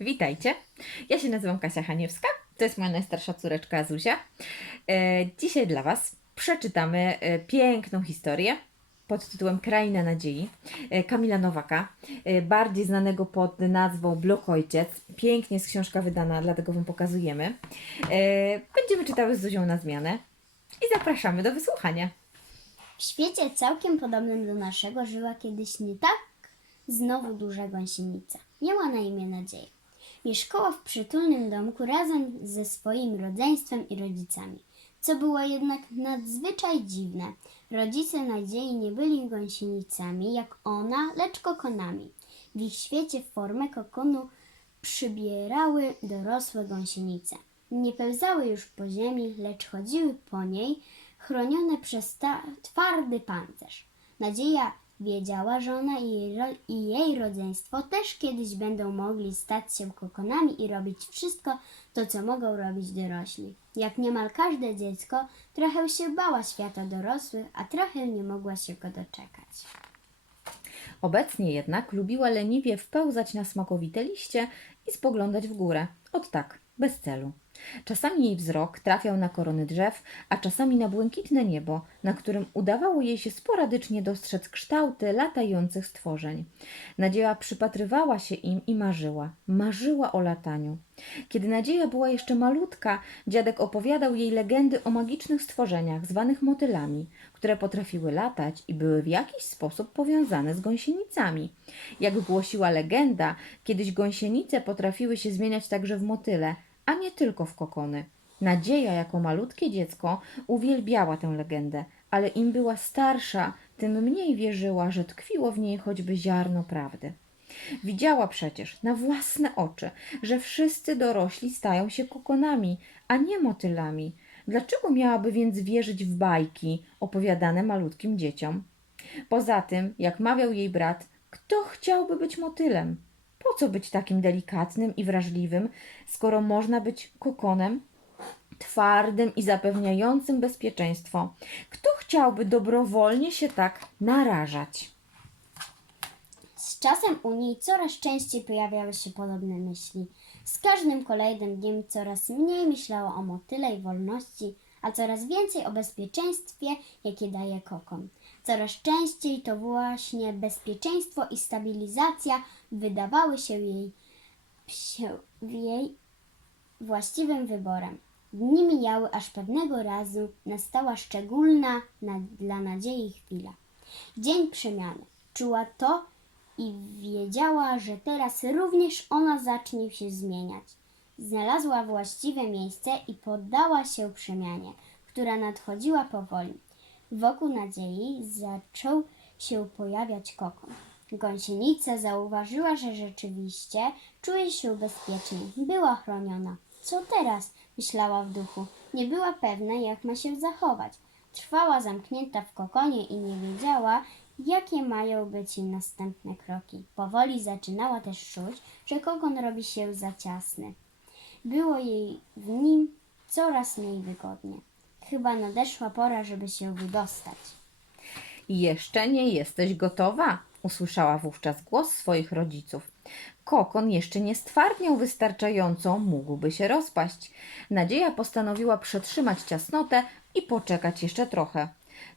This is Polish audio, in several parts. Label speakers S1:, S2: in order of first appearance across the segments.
S1: Witajcie. Ja się nazywam Kasia Haniewska. To jest moja najstarsza córeczka Zuzia. E, dzisiaj dla Was przeczytamy e, piękną historię pod tytułem Kraina Nadziei e, Kamila Nowaka, bardziej znanego pod nazwą Blok Ojciec. Pięknie jest książka wydana, dlatego Wam pokazujemy. Będziemy czytały z Zuzią na zmianę i zapraszamy do wysłuchania.
S2: W świecie całkiem podobnym do naszego żyła kiedyś nie tak znowu duża gąsienica. Miała na imię Nadzieja. Mieszkała w przytulnym domku razem ze swoim rodzeństwem i rodzicami, co było jednak nadzwyczaj dziwne. Rodzice Nadziei nie byli gąsienicami jak ona, lecz kokonami. W ich świecie formę kokonu przybierały dorosłe gąsienice. Nie pełzały już po ziemi, lecz chodziły po niej, chronione przez twardy pancerz. Nadzieja wiedziała, że ona i i jej rodzeństwo też kiedyś będą mogli stać się kokonami i robić wszystko to, co mogą robić dorośli. Jak niemal każde dziecko, trochę się bała świata dorosłych, a trochę nie mogła się go doczekać.
S1: Obecnie jednak lubiła leniwie wpełzać na smakowite liście i spoglądać w górę. Od tak, bez celu. Czasami jej wzrok trafiał na korony drzew, a czasami na błękitne niebo, na którym udawało jej się sporadycznie dostrzec kształty latających stworzeń. Nadzieja przypatrywała się im i marzyła. Marzyła o lataniu. Kiedy Nadzieja była jeszcze malutka, dziadek opowiadał jej legendy o magicznych stworzeniach zwanych motylami, które potrafiły latać i były w jakiś sposób powiązane z gąsienicami. Jak głosiła legenda, kiedyś gąsienice potrafiły się zmieniać także w motyle, a nie tylko w kokony. Nadzieja jako malutkie dziecko uwielbiała tę legendę, ale im była starsza, tym mniej wierzyła, że tkwiło w niej choćby ziarno prawdy. Widziała przecież na własne oczy, że wszyscy dorośli stają się kokonami, a nie motylami. Dlaczego miałaby więc wierzyć w bajki opowiadane malutkim dzieciom? Poza tym, jak mawiał jej brat, kto chciałby być motylem? Po co być takim delikatnym i wrażliwym, skoro można być kokonem? Twardym i zapewniającym bezpieczeństwo. Kto chciałby dobrowolnie się tak narażać?
S2: Z czasem u niej coraz częściej pojawiały się podobne myśli. Z każdym kolejnym dniem coraz mniej myślała o motyle i wolności, a coraz więcej o bezpieczeństwie, jakie daje kokon. Coraz częściej to właśnie bezpieczeństwo i stabilizacja wydawały się jej, się jej właściwym wyborem. Dni mijały, aż pewnego razu nastała szczególna na, dla nadziei chwila. Dzień przemiany. Czuła to i wiedziała, że teraz również ona zacznie się zmieniać. Znalazła właściwe miejsce i poddała się przemianie, która nadchodziła powoli. Wokół nadziei zaczął się pojawiać kokon. Gąsienica zauważyła, że rzeczywiście czuje się bezpiecznie. Była chroniona. Co teraz? myślała w duchu. Nie była pewna, jak ma się zachować. Trwała zamknięta w kokonie i nie wiedziała, jakie mają być jej następne kroki. Powoli zaczynała też czuć, że kokon robi się za ciasny. Było jej w nim coraz mniej wygodnie. Chyba nadeszła pora, żeby się wydostać.
S1: Jeszcze nie jesteś gotowa, usłyszała wówczas głos swoich rodziców. Kokon jeszcze nie stwardniał wystarczająco, mógłby się rozpaść. Nadzieja postanowiła przetrzymać ciasnotę i poczekać jeszcze trochę.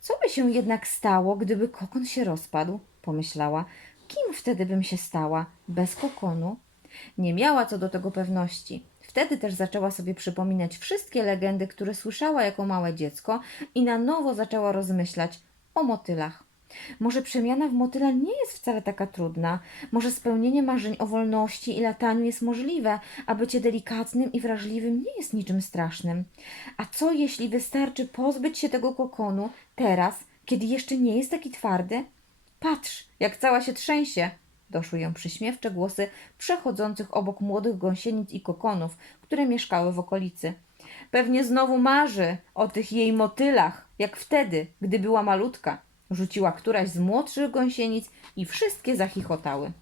S1: Co by się jednak stało, gdyby kokon się rozpadł? pomyślała. Kim wtedy bym się stała? Bez kokonu? Nie miała co do tego pewności. Wtedy też zaczęła sobie przypominać wszystkie legendy, które słyszała jako małe dziecko i na nowo zaczęła rozmyślać o motylach. Może przemiana w motyla nie jest wcale taka trudna. Może spełnienie marzeń o wolności i lataniu jest możliwe, a bycie delikatnym i wrażliwym nie jest niczym strasznym. A co jeśli wystarczy pozbyć się tego kokonu teraz, kiedy jeszcze nie jest taki twardy? Patrz, jak cała się trzęsie! Doszły ją przyśmiewcze głosy przechodzących obok młodych gąsienic i kokonów, które mieszkały w okolicy. Pewnie znowu marzy o tych jej motylach, jak wtedy, gdy była malutka. Rzuciła któraś z młodszych gąsienic i wszystkie zachichotały.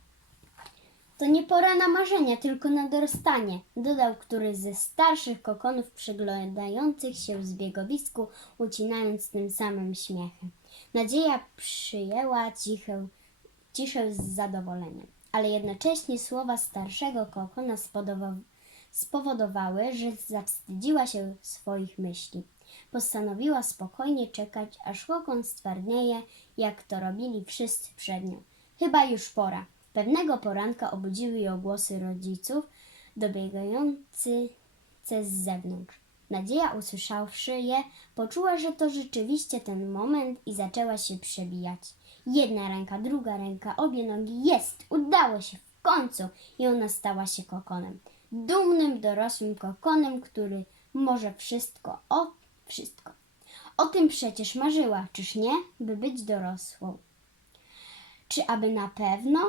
S2: To nie pora na marzenia, tylko na dorastanie, dodał któryś ze starszych kokonów przyglądających się w zbiegowisku, ucinając tym samym śmiechem. Nadzieja przyjęła cichę, ciszę z zadowoleniem. ale jednocześnie słowa starszego kokona spowodowały, że zawstydziła się swoich myśli. Postanowiła spokojnie czekać, aż kokon stwardnieje, jak to robili wszyscy przed nią. Chyba już pora. Pewnego poranka obudziły ją głosy rodziców, dobiegający z zewnątrz. Nadzieja, usłyszawszy je, poczuła, że to rzeczywiście ten moment i zaczęła się przebijać. Jedna ręka, druga ręka, obie nogi. Jest! Udało się w końcu! I ona stała się kokonem. Dumnym, dorosłym kokonem, który może wszystko, wszystko. O tym przecież marzyła, czyż nie? By być dorosłą. Czy aby na pewno?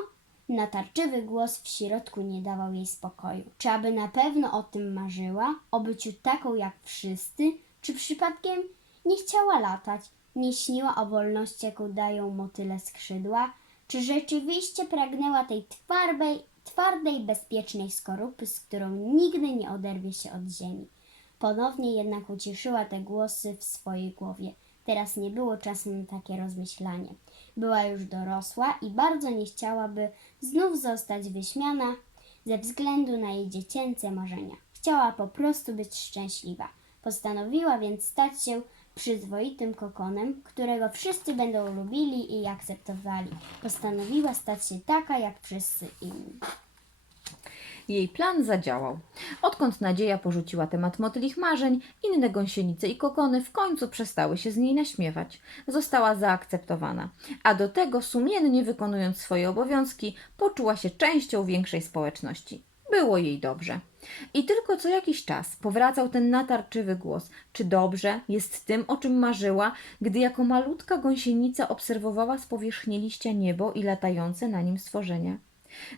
S2: Natarczywy głos w środku nie dawał jej spokoju. Czy aby na pewno o tym marzyła? O byciu taką jak wszyscy? Czy przypadkiem nie chciała latać? Nie śniła o wolności, jaką dają motyle skrzydła? Czy rzeczywiście pragnęła tej twardej, twardej, bezpiecznej skorupy, z którą nigdy nie oderwie się od ziemi? Ponownie jednak uciszyła te głosy w swojej głowie. Teraz nie było czasu na takie rozmyślanie. Była już dorosła i bardzo nie chciałaby znów zostać wyśmiana ze względu na jej dziecięce marzenia. Chciała po prostu być szczęśliwa. Postanowiła więc stać się przyzwoitym kokonem, którego wszyscy będą lubili i akceptowali. Postanowiła stać się taka jak wszyscy inni.
S1: Jej plan zadziałał. Odkąd Nadzieja porzuciła temat motylich marzeń, inne gąsienice i kokony w końcu przestały się z niej naśmiewać. Została zaakceptowana, a do tego sumiennie wykonując swoje obowiązki, poczuła się częścią większej społeczności. Było jej dobrze. I tylko co jakiś czas powracał ten natarczywy głos, czy dobrze jest tym, o czym marzyła, gdy jako malutka gąsienica obserwowała z powierzchni liścia niebo i latające na nim stworzenia.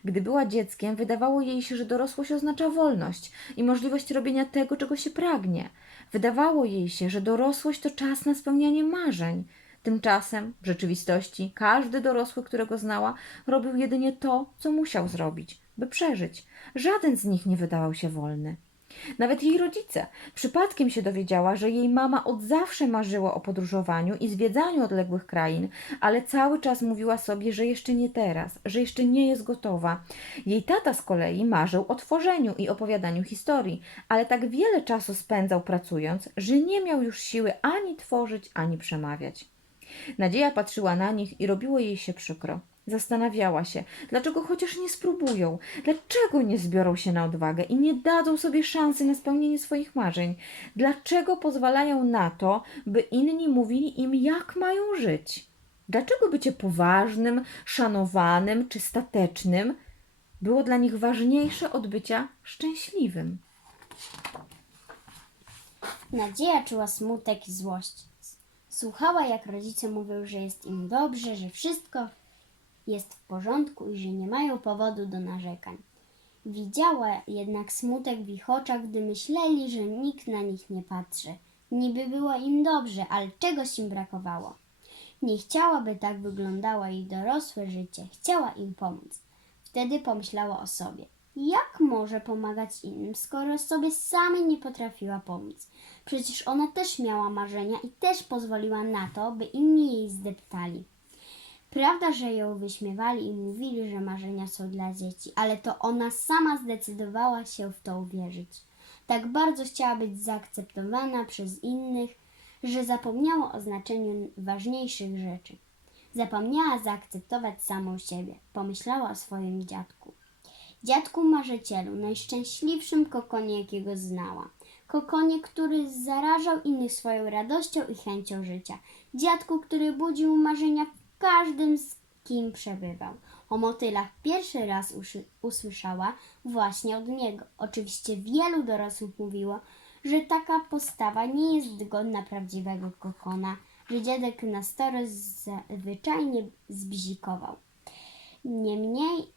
S1: Gdy była dzieckiem, wydawało jej się, że dorosłość oznacza wolność i możliwość robienia tego, czego się pragnie. Wydawało jej się, że dorosłość to czas na spełnianie marzeń. Tymczasem, w rzeczywistości, każdy dorosły, którego znała, robił jedynie to, co musiał zrobić, by przeżyć. Żaden z nich nie wydawał się wolny. Nawet jej rodzice. Przypadkiem się dowiedziała, że jej mama od zawsze marzyła o podróżowaniu i zwiedzaniu odległych krain, ale cały czas mówiła sobie, że jeszcze nie teraz, że jeszcze nie jest gotowa. Jej tata z kolei marzył o tworzeniu i opowiadaniu historii, ale tak wiele czasu spędzał pracując, że nie miał już siły ani tworzyć, ani przemawiać. Nadzieja patrzyła na nich i robiło jej się przykro. Zastanawiała się, dlaczego chociaż nie spróbują, dlaczego nie zbiorą się na odwagę i nie dadzą sobie szansy na spełnienie swoich marzeń, dlaczego pozwalają na to, by inni mówili im, jak mają żyć. Dlaczego bycie poważnym, szanowanym czy statecznym było dla nich ważniejsze od bycia szczęśliwym?
S2: Nadzieja czuła smutek i złość. Słuchała, jak rodzice mówią, że jest im dobrze, że wszystko jest w porządku i że nie mają powodu do narzekań. Widziała jednak smutek w ich oczach, gdy myśleli, że nikt na nich nie patrzy. Niby było im dobrze, ale czegoś im brakowało. Nie chciałaby tak wyglądało jej dorosłe życie, chciała im pomóc. Wtedy pomyślała o sobie. Jak może pomagać innym, skoro sobie samej nie potrafiła pomóc? Przecież ona też miała marzenia i też pozwoliła na to, by inni jej zdeptali. Prawda, że ją wyśmiewali i mówili, że marzenia są dla dzieci, ale to ona sama zdecydowała się w to uwierzyć. Tak bardzo chciała być zaakceptowana przez innych, że zapomniała o znaczeniu ważniejszych rzeczy. Zapomniała zaakceptować samą siebie. Pomyślała o swoim dziadku. Dziadku marzycielu, najszczęśliwszym kokonie, jakiego znała. Kokonie, który zarażał innych swoją radością i chęcią życia. Dziadku, który budził marzenia każdym, z kim przebywał. O motylach pierwszy raz usłyszała właśnie od niego. Oczywiście wielu dorosłych mówiło, że taka postawa nie jest godna prawdziwego kokona, że dziadek na staro zwyczajnie zbzikował. Niemniej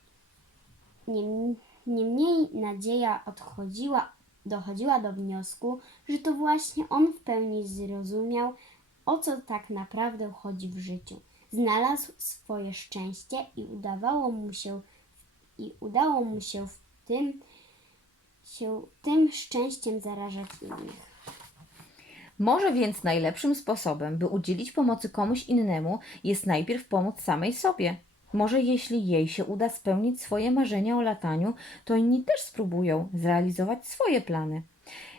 S2: Niem- Niemniej nadzieja odchodziła, dochodziła do wniosku, że to właśnie on w pełni zrozumiał, o co tak naprawdę chodzi w życiu. Znalazł swoje szczęście i udawało mu się i udało mu się w tym się tym szczęściem zarażać innych.
S1: Może więc najlepszym sposobem, by udzielić pomocy komuś innemu, jest najpierw pomóc samej sobie. Może jeśli jej się uda spełnić swoje marzenia o lataniu, to inni też spróbują zrealizować swoje plany.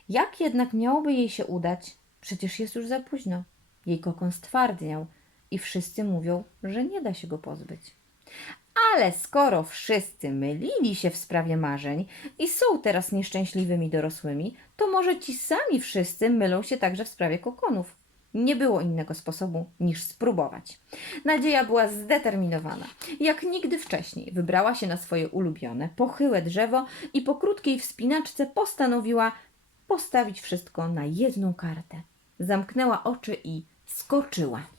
S1: Jak jednak miałoby jej się udać? Przecież jest już za późno. Jej kokon stwardniał i wszyscy mówią, że nie da się go pozbyć. Ale skoro wszyscy mylili się w sprawie marzeń i są teraz nieszczęśliwymi dorosłymi, to może ci sami wszyscy mylą się także w sprawie kokonów. Nie było innego sposobu niż spróbować. Nadzieja była zdeterminowana. Jak nigdy wcześniej wybrała się na swoje ulubione, pochyłe drzewo i po krótkiej wspinaczce postanowiła postawić wszystko na jedną kartę. Zamknęła oczy i skoczyła.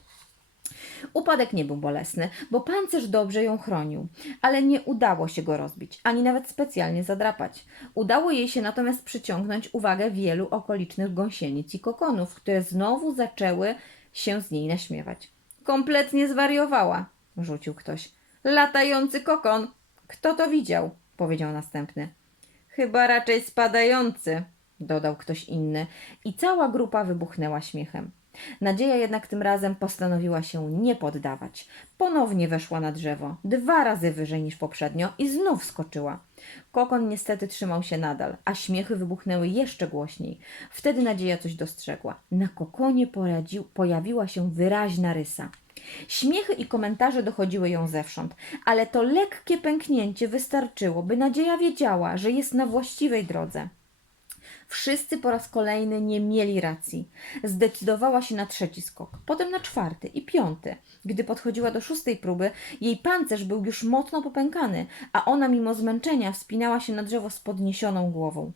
S1: Upadek nie był bolesny, bo pancerz dobrze ją chronił, ale nie udało się go rozbić, ani nawet specjalnie zadrapać. Udało jej się natomiast przyciągnąć uwagę wielu okolicznych gąsienic i kokonów, które znowu zaczęły się z niej naśmiewać. Kompletnie zwariowała, rzucił ktoś. Latający kokon! Kto to widział? powiedział następny. Chyba raczej spadający, dodał ktoś inny, i cała grupa wybuchnęła śmiechem. Nadzieja jednak tym razem postanowiła się nie poddawać. Ponownie weszła na drzewo, dwa razy wyżej niż poprzednio i znów skoczyła. Kokon niestety trzymał się nadal, a śmiechy wybuchnęły jeszcze głośniej. Wtedy Nadzieja coś dostrzegła. Na kokonie poradził, pojawiła się wyraźna rysa. Śmiechy i komentarze dochodziły ją zewsząd, ale to lekkie pęknięcie wystarczyło, by Nadzieja wiedziała, że jest na właściwej drodze. Wszyscy po raz kolejny nie mieli racji. Zdecydowała się na trzeci skok, potem na czwarty i piąty. Gdy podchodziła do szóstej próby, jej pancerz był już mocno popękany, a ona mimo zmęczenia wspinała się na drzewo z podniesioną głową.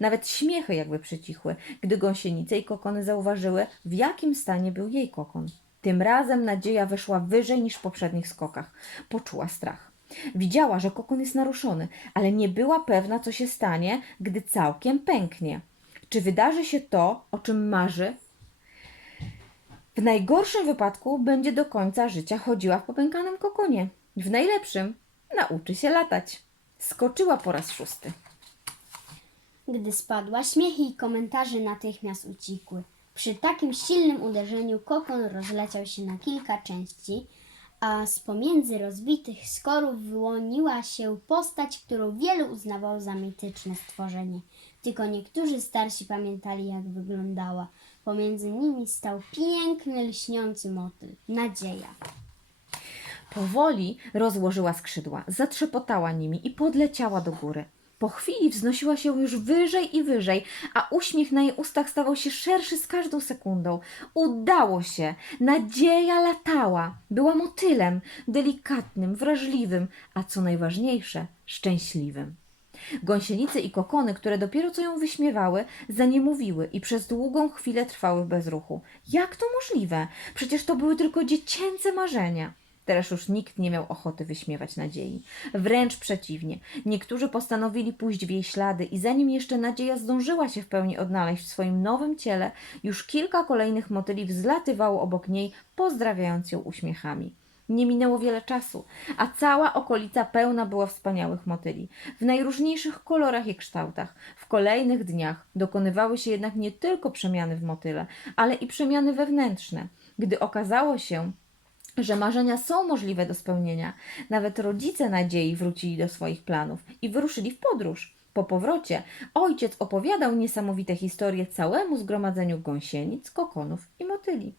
S1: Nawet śmiechy jakby przycichły, gdy gąsienice i kokony zauważyły, w jakim stanie był jej kokon. Tym razem nadzieja weszła wyżej niż w poprzednich skokach. Poczuła strach. Widziała, że kokon jest naruszony, ale nie była pewna, co się stanie, gdy całkiem pęknie. Czy wydarzy się to, o czym marzy? W najgorszym wypadku będzie do końca życia chodziła w popękanym kokonie. W najlepszym nauczy się latać. Skoczyła po raz szósty.
S2: Gdy spadła, śmiechy i komentarze natychmiast ucichły. Przy takim silnym uderzeniu kokon rozleciał się na kilka części, a z pomiędzy rozbitych skorów wyłoniła się postać, którą wielu uznawało za mityczne stworzenie. Tylko niektórzy starsi pamiętali, jak wyglądała. Pomiędzy nimi stał piękny, lśniący motyl. Nadzieja.
S1: Powoli rozłożyła skrzydła, zatrzepotała nimi i podleciała do góry. Po chwili wznosiła się już wyżej i wyżej, a uśmiech na jej ustach stawał się szerszy z każdą sekundą. Udało się! Nadzieja latała! Była motylem, delikatnym, wrażliwym, a co najważniejsze, szczęśliwym. Gąsienice i kokony, które dopiero co ją wyśmiewały, zaniemówiły i przez długą chwilę trwały w bezruchu. Jak to możliwe? Przecież to były tylko dziecięce marzenia. Teraz już nikt nie miał ochoty wyśmiewać nadziei. Wręcz przeciwnie. Niektórzy postanowili pójść w jej ślady i zanim jeszcze nadzieja zdążyła się w pełni odnaleźć w swoim nowym ciele, już kilka kolejnych motyli wzlatywało obok niej, pozdrawiając ją uśmiechami. Nie minęło wiele czasu, a cała okolica pełna była wspaniałych motyli, w najróżniejszych kolorach i kształtach. W kolejnych dniach dokonywały się jednak nie tylko przemiany w motyle, ale i przemiany wewnętrzne. Gdy okazało się, że marzenia są możliwe do spełnienia. Nawet rodzice nadziei wrócili do swoich planów i wyruszyli w podróż. Po powrocie ojciec opowiadał niesamowite historie całemu zgromadzeniu gąsienic, kokonów i motyli.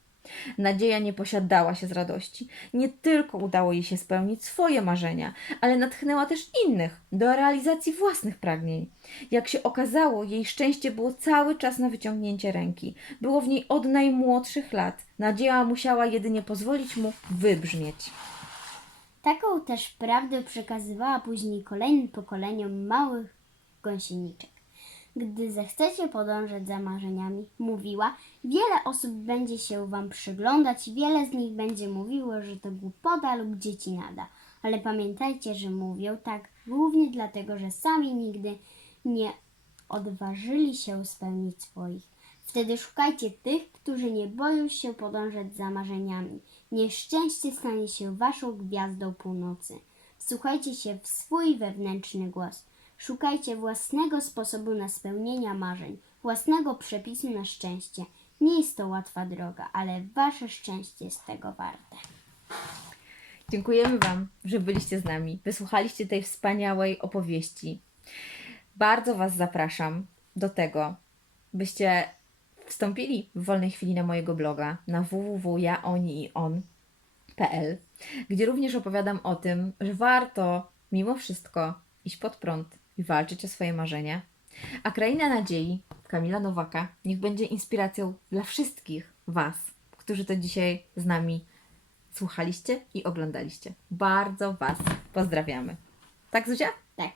S1: Nadzieja nie posiadała się z radości. Nie tylko udało jej się spełnić swoje marzenia, ale natchnęła też innych do realizacji własnych pragnień. Jak się okazało, jej szczęście było cały czas na wyciągnięcie ręki. Było w niej od najmłodszych lat. Nadzieja musiała jedynie pozwolić mu wybrzmieć.
S2: Taką też prawdę przekazywała później kolejnym pokoleniom małych gąsieniczek. Gdy zechcecie podążać za marzeniami, mówiła, wiele osób będzie się wam przyglądać, wiele z nich będzie mówiło, że to głupota lub dzieci nada. Ale pamiętajcie, że mówią tak głównie dlatego, że sami nigdy nie odważyli się spełnić swoich. Wtedy szukajcie tych, którzy nie boją się podążać za marzeniami. Niech szczęście stanie się waszą gwiazdą północy. Wsłuchajcie się w swój wewnętrzny głos. Szukajcie własnego sposobu na spełnienia marzeń, własnego przepisu na szczęście. Nie jest to łatwa droga, ale wasze szczęście jest tego warte.
S1: Dziękujemy Wam, że byliście z nami, wysłuchaliście tej wspaniałej opowieści. Bardzo Was zapraszam do tego, byście wstąpili w wolnej chwili na mojego bloga na www.jaoniion.pl, gdzie również opowiadam o tym, że warto mimo wszystko iść pod prąd i walczyć o swoje marzenia. A Kraina Nadziei Kamila Nowaka niech będzie inspiracją dla wszystkich Was, którzy to dzisiaj z nami słuchaliście i oglądaliście. Bardzo Was pozdrawiamy. Tak, Zuzia?
S2: Tak.